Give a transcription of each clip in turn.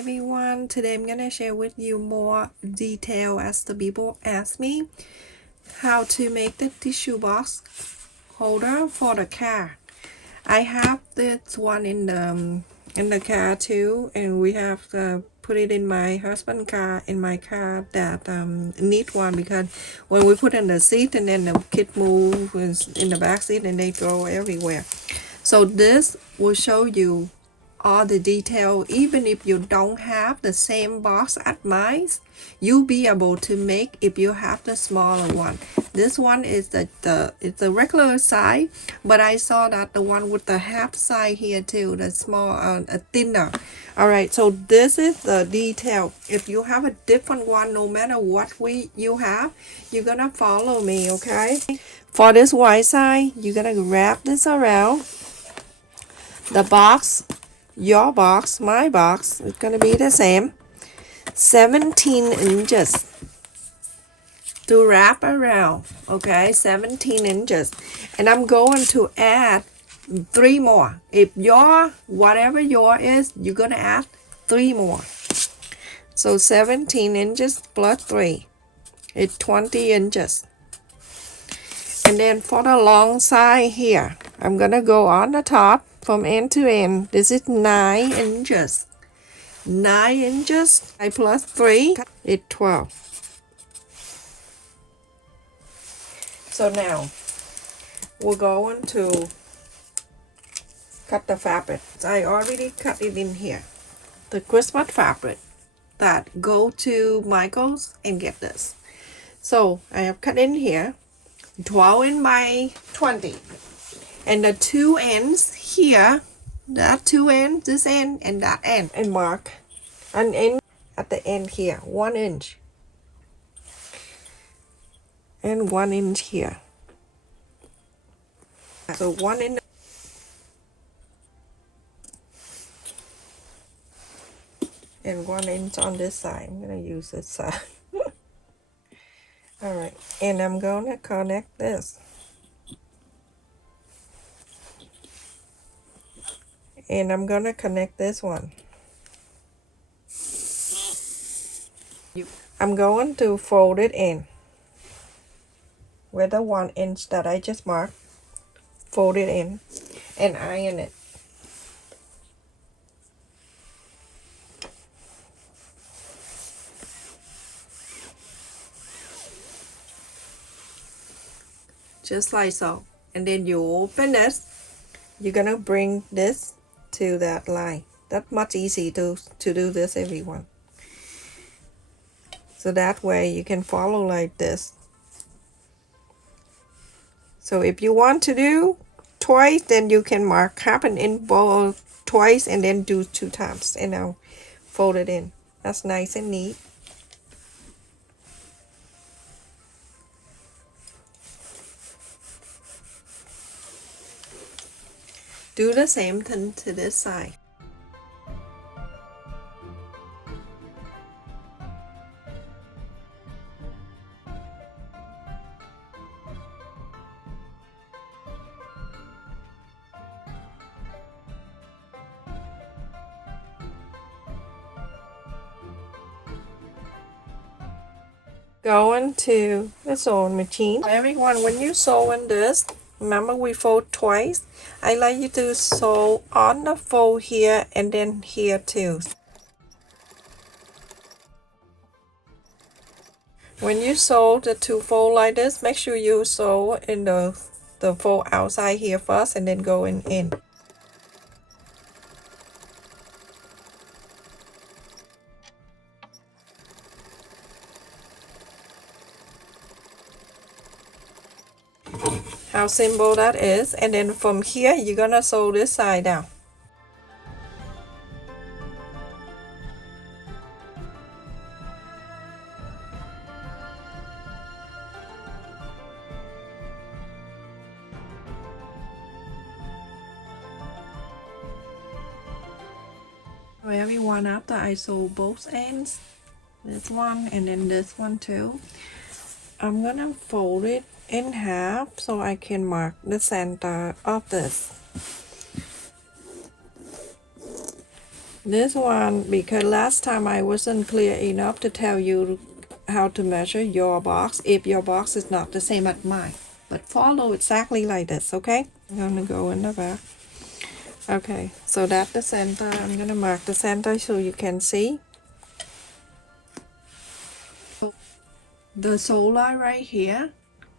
everyone, today I'm gonna share with you more detail as the people ask me how to make the tissue box holder for the car. I have this one in the car too, and we have put it in my husband's car, in my car that need one, because when we put in the seat and then the kid move in the back seat and they go everywhere. So this will show you all the detail. Even if you don't have the same box as mine, you'll be able to make if you have the smaller one. This one is it's the regular size, but I saw that the one with the half size here too, the small thinner. All right, so this is the detail. If you have a different one, no matter what you have, you're gonna follow me, okay? For this white side, you're gonna wrap this around the box. Your box, my box, is going to be the same. 17 inches to wrap around, okay? 17 inches. And I'm going to add 3 more. If whatever your is, you're going to add 3 more. So 17 inches plus 3 is 20 inches. And then for the long side here, I'm going to go on the top from end to end. This is 9 inches. 9 inches plus 3 is 12. So now we're going to cut the fabric. I already cut it in here. The Christmas fabric that go to Michael's and get this. So I have cut in here 12 in by 20. And the 2 ends here, that 2 ends, this end and that end, and mark an end at the end here, 1 inch, and 1 inch here. So 1 inch, and 1 inch on this side. I'm gonna use this side. All right, and I'm gonna connect this. And I'm gonna connect this one. I'm going to fold it in with the 1 inch that I just marked. Fold it in and iron it. Just like so. And then you open this. You're gonna bring this to that line. That's much easy to do this, everyone. So that way you can follow like this. So if you want to do twice, then you can mark half an inch twice and then do 2 times, and now fold it in. That's nice and neat. Do the same thing to this side. Going to the sewing machine. Everyone, when you sew in this, remember we fold twice. I like you to sew on the fold here and then here too. When you sew the 2 fold like this, make sure you sew in the fold outside here first and then go in. How simple that is. And then from here you're gonna sew this side down. Everyone, after I sew both ends, this one and then this one too, I'm gonna fold it in half so I can mark the center of this. This one, because last time I wasn't clear enough to tell you how to measure your box if your box is not the same as mine. But follow exactly like this, okay? I'm gonna go in the back. Okay, so that's the center. I'm gonna mark the center so you can see. The sole line right here,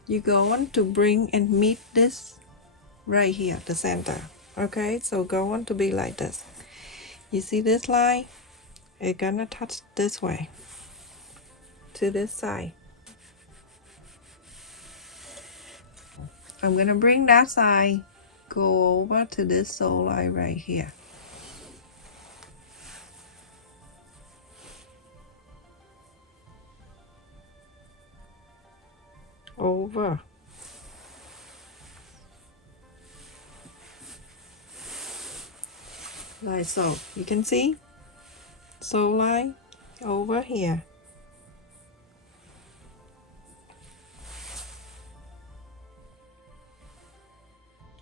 you're going to bring and meet this right here, the center. Okay, so going to be like this. You see this line? It's gonna touch this way to this side. I'm gonna bring that side, go over to this sole line right here. Over. Like so. You can see? Sole line over here.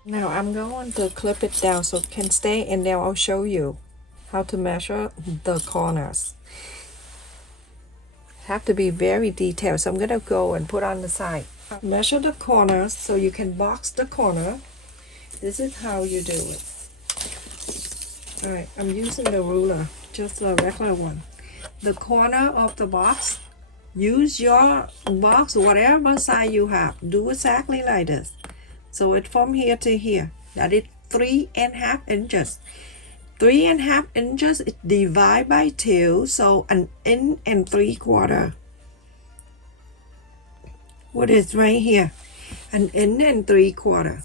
Now I'm going to clip it down so it can stay, and then I'll show you how to measure the corners. Have to be very detailed, so I'm gonna go and put on the side. Measure the corners so you can box the corner. This is how you do it. Alright, I'm using the ruler, just a regular one. The corner of the box, use your box, whatever size you have. Do exactly like this. So it's from here to here. That is 3.5 inches. 3.5 inches is divide by 2, so 1 3/4. What is right here? 1 3/4.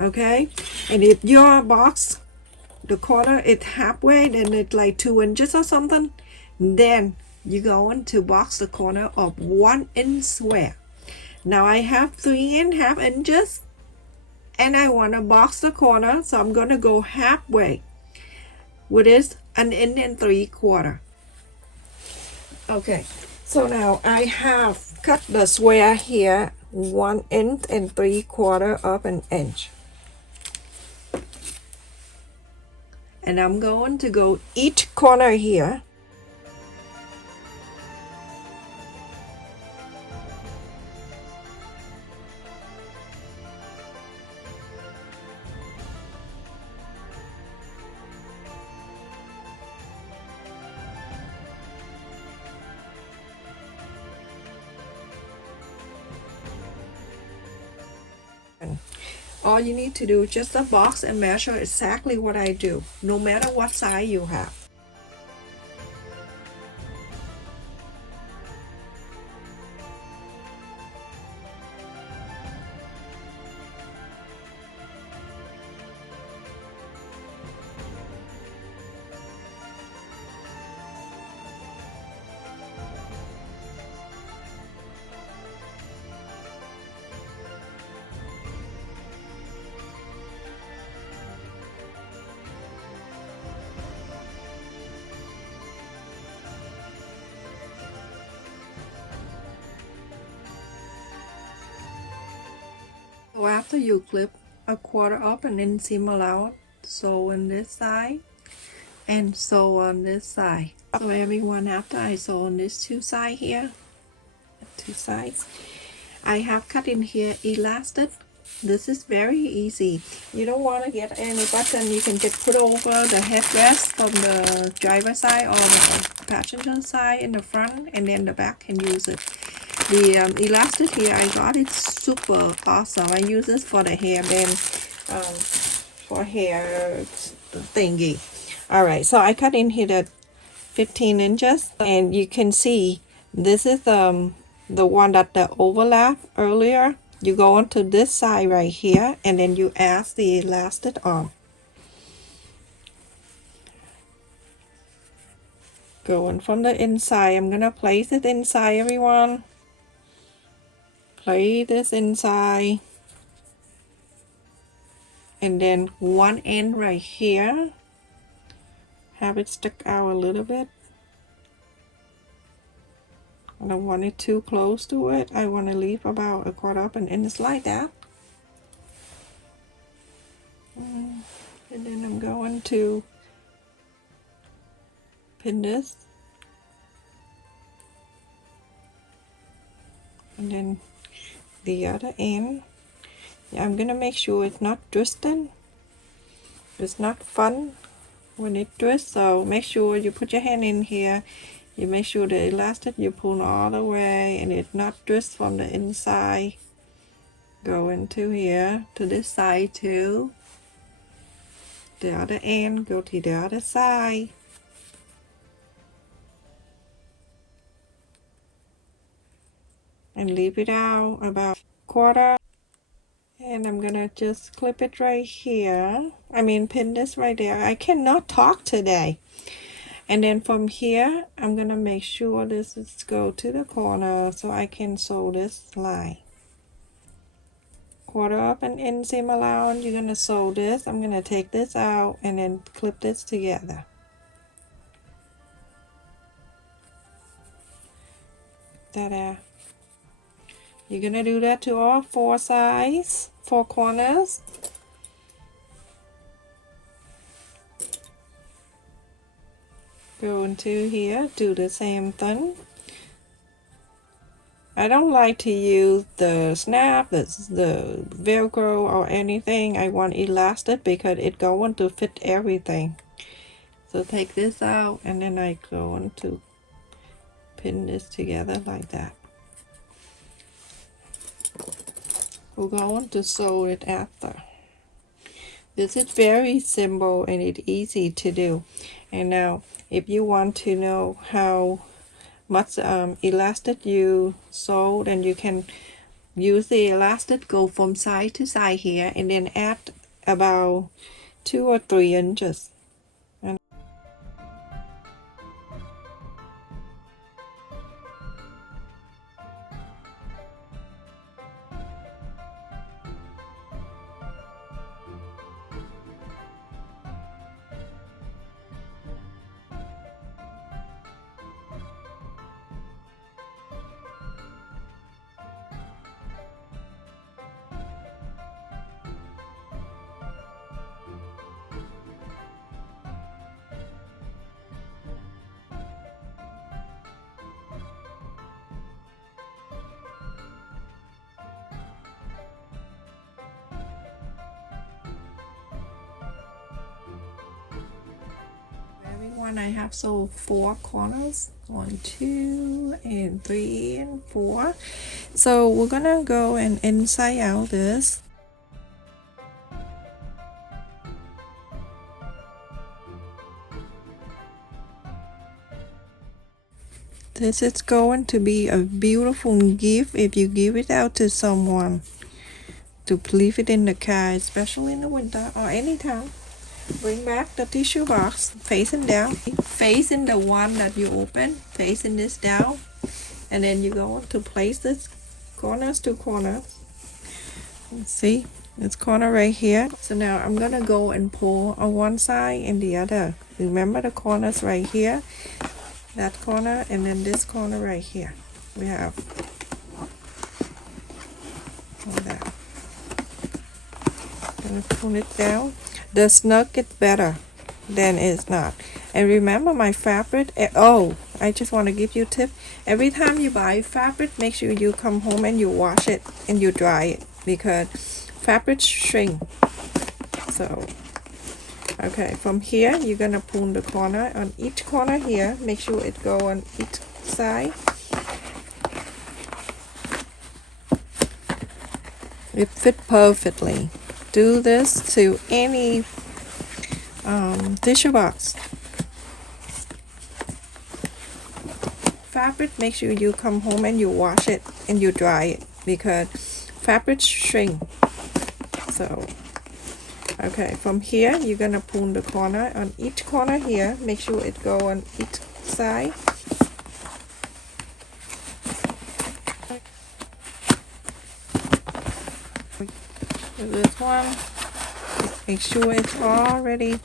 Okay? And if your box, the corner is halfway, then it's like 2 inches or something, then you're going to box the corner of 1 inch square. Now I have 3.5 inches, and I want to box the corner, so I'm going to go halfway, which is 1 3/4. Okay, so now I have cut the square here 1 3/4 of an inch. And I'm going to go each corner here. All you need to do is just a box and measure exactly what I do, no matter what size you have. So after you clip a quarter up and then seam allowance, sew on this side and sew on this side. So everyone, after I sew on this two sides here, two sides, I have cut in here elastic. This is very easy. You don't want to get any button. You can just put over the headrest from the driver side or the passenger side in the front, and then the back can use it. The elastic here I got, it's super awesome. I use this for the hairband, for hair thingy. Alright, so I cut in here the 15 inches, and you can see this is the one that the overlap earlier. You go onto this side right here, and then you add the elastic on. Going from the inside, I'm gonna place it inside, everyone. Place this inside, and then one end right here, have it stick out a little bit. I don't want it too close to it. I want to leave about a quarter up an inch like that. And then I'm going to pin this, and then the other end. I'm gonna make sure it's not twisted. It's not fun when it twists, so make sure you put your hand in here. You make sure the elastic you pull all the way and it not twist from the inside. Go into here to this side too. The other end, go to the other side. And leave it out about quarter. And I'm gonna just clip it right here. I mean pin this right there. I cannot talk today. And then from here, I'm gonna make sure this is go to the corner so I can sew this line. Quarter up and inseam allowance, you're gonna sew this. I'm gonna take this out and then clip this together. Ta-da. You're gonna do that to all four sides, four corners. Go into here, do the same thing. I don't like to use the snap, the Velcro or anything. I want elastic because it's going to fit everything. So take this out and then I going to pin this together like that. We're going to sew it after. This is very simple and it's easy to do. And now if you want to know how much elastic you sew, then you can use the elastic, go from side to side here and then add about 2 or 3 inches. Everyone, I have sewed 4 corners, 1, 2, and 3, and 4. So we're gonna go and inside out this. This is going to be a beautiful gift if you give it out to someone to leave it in the car, especially in the winter or anytime. Bring back the tissue box facing down, facing the one that you open, facing this down, and then you go to place this corners to corners. See, this corner right here. So now I'm gonna go and pull on one side and the other. Remember the corners right here, that corner, and then this corner right here. We have that. Gonna pull it down. The snug gets better than it's not. And remember my fabric, oh, I just want to give you a tip. Every time you buy fabric, make sure you come home and you wash it and you dry it, because fabric shrink. So okay, from here you're gonna pull the corner on each corner here. Make sure it go on each side. It fit perfectly. Do this to any tissue box. Fabric, make sure you come home and you wash it and you dry it, because fabric shrink. So okay, from here you're gonna pull the corner on each corner here. Make sure it go on each side. This one, make sure it's already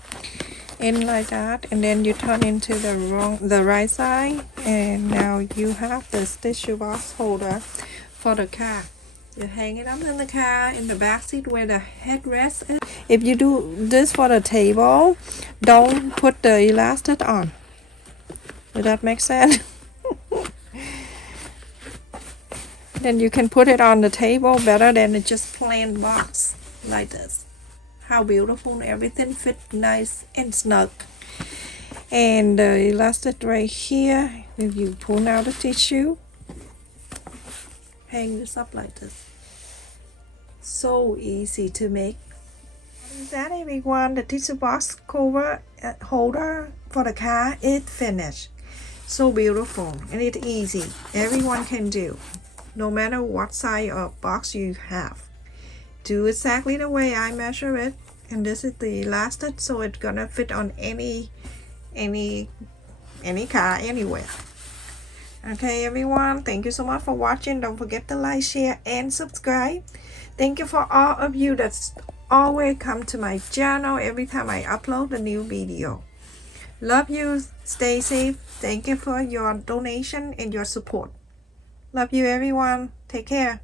in like that, and then you turn into the right side, and now you have this tissue box holder for the car. You hang it up in the car in the back seat where the headrest is. If you do this for the table, don't put the elastic on. Does that make sense? Then you can put it on the table better than it just plain box like this. How beautiful. Everything fit nice and snug. And the elastic right here, if you pull out the tissue, hang this up like this. So easy to make. Is that everyone? The tissue box cover holder for the car is finished. So beautiful and it's easy. Everyone can do, no matter what size of box you have. Do exactly the way I measure it, and this is the elastic, so it's gonna fit on any car anywhere. Okay, everyone, thank you so much for watching. Don't forget to like, share, and subscribe. Thank you for all of you that's always come to my channel every time I upload a new video. Love you. Stay safe. Thank you for your donation and your support. Love you, everyone. Take care.